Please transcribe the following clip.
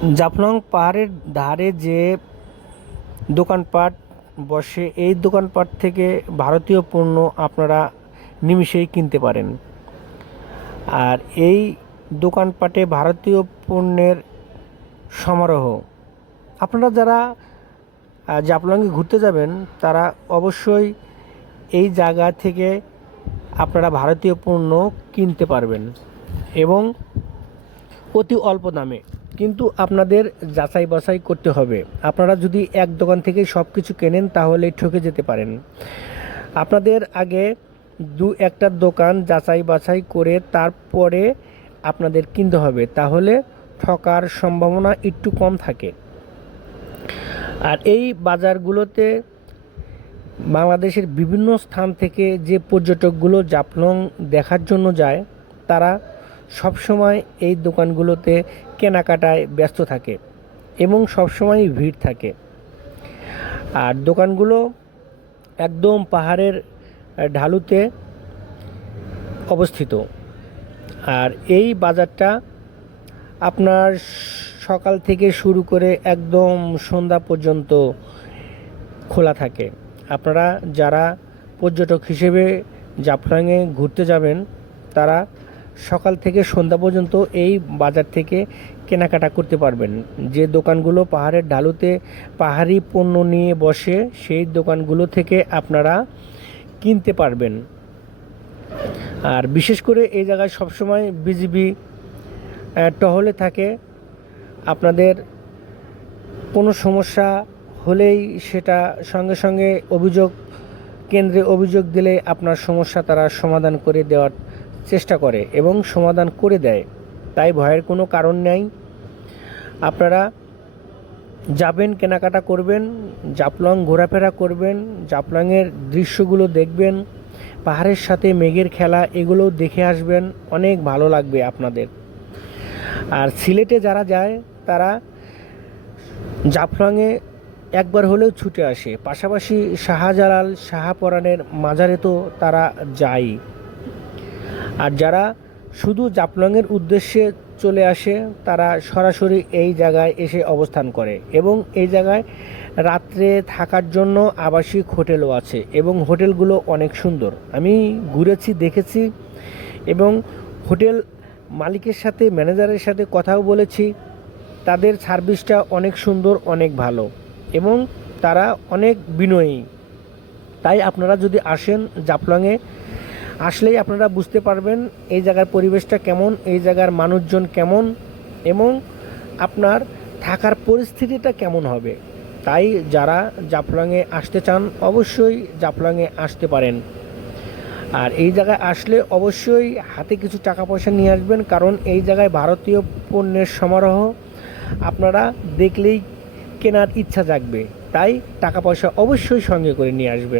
জাফলং পাহাড়ের ধারে যে দোকানপাট বসে, এই দোকানপাট থেকে ভারতীয় পণ্য আপনারা নিমিষেই কিনতে পারেন। আর এই দোকানপাটে ভারতীয় পণ্যের সমারোহ। আপনারা যারা জাফলংয়ে ঘুরতে যাবেন তারা অবশ্যই এই জায়গা থেকে আপনারা ভারতীয় পণ্য কিনতে পারবেন এবং অতি অল্প দামে। কিন্তু আপনাদের যাচাই বাছাই করতে হবে। আপনারা যদি এক দোকান থেকে সব কিছু কেনেন তাহলে ঠকে যেতে পারেন। আপনাদের আগে দু একটা দোকান যাচাই বাছাই করে তারপরে আপনাদের কিনতে হবে, তাহলে ঠকার সম্ভাবনা একটু কম থাকে। আর এই বাজারগুলোতে বাংলাদেশের বিভিন্ন স্থান থেকে যে পর্যটকগুলো জাফলং দেখার জন্য যায়, তারা সবসময় এই দোকানগুলোতে কেনাকাটায় ব্যস্ত থাকে এবং সবসময় ভিড় থাকে। আর দোকানগুলো একদম পাহাড়ের ঢালুতে অবস্থিত। আর এই বাজারটা আপনার সকাল থেকে শুরু করে একদম সন্ধ্যা পর্যন্ত খোলা থাকে। আপনারা যারা পর্যটক হিসেবে জাফলংয়ে ঘুরতে যাবেন তারা সকাল থেকে সন্ধ্যা পর্যন্ত এই বাজার থেকে কেনাকাটা করতে পারবেন। যে দোকানগুলো পাহাড়ের ঢালুতে পাহাড়ি পণ্য নিয়ে বসে, সেই দোকানগুলো থেকে আপনারা কিনতে পারবেন। আর বিশেষ করে এই জায়গায় সবসময় বিজিবি টহলে থাকে। আপনাদের কোনো সমস্যা হলেই সেটা সঙ্গে সঙ্গে অভিযোগ কেন্দ্রে অভিযোগ দিলে আপনার সমস্যা তারা সমাধান করে দেওয়ার চেষ্টা করে এবং সমাধান করে দেয়। তাই ভয়ের কোনো কারণ নেই। আপনারা যাবেন, কেনাকাটা করবেন, জাফলং ঘোরাফেরা করবেন, জাফলংয়ের দৃশ্যগুলো দেখবেন, পাহাড়ের সাথে মেঘের খেলা, এগুলো দেখে আসবেন। অনেক ভালো লাগবে আপনাদের। আর সিলেটে যারা যায় তারা জাফলংয়ে একবার হলেও ছুটে আসে। পাশাপাশি শাহজালাল শাহপরানের মাজারে তো তারা যায়। আর যারা শুধু জাফলংয়ের উদ্দেশ্যে চলে আসে তারা সরাসরি এই জায়গায় এসে অবস্থান করে এবং এই জায়গায় রাত্রে থাকার জন্য আবাসিক হোটেলও আছে এবং হোটেলগুলো অনেক সুন্দর। আমি ঘুরেছি, দেখেছি এবং হোটেল মালিকের সাথে, ম্যানেজারের সাথে কথাও বলেছি। তাদের সার্ভিসটা অনেক সুন্দর, অনেক ভালো এবং তারা অনেক বিনয়ী। তাই আপনারা যদি আসেন জাফলংয়ে, আসলেই আপনারা বুঝতে পারবেন এই জায়গার পরিবেশটা কেমন, এই জায়গার মানুষজন কেমন এবং আপনার থাকার পরিস্থিতিটা কেমন হবে। তাই যারা জাফলংয়ে আসতে চান অবশ্যই জাফলংয়ে আসতে পারেন। আর এই জায়গায় আসলে অবশ্যই হাতে কিছু টাকা পয়সা নিয়ে আসবেন, কারণ এই জায়গায় ভারতীয় পণ্যের সমারোহ। আপনারা দেখলেই কেনার ইচ্ছা জাগবে। তাই টাকা পয়সা অবশ্যই সঙ্গে করে নিয়ে আসবেন।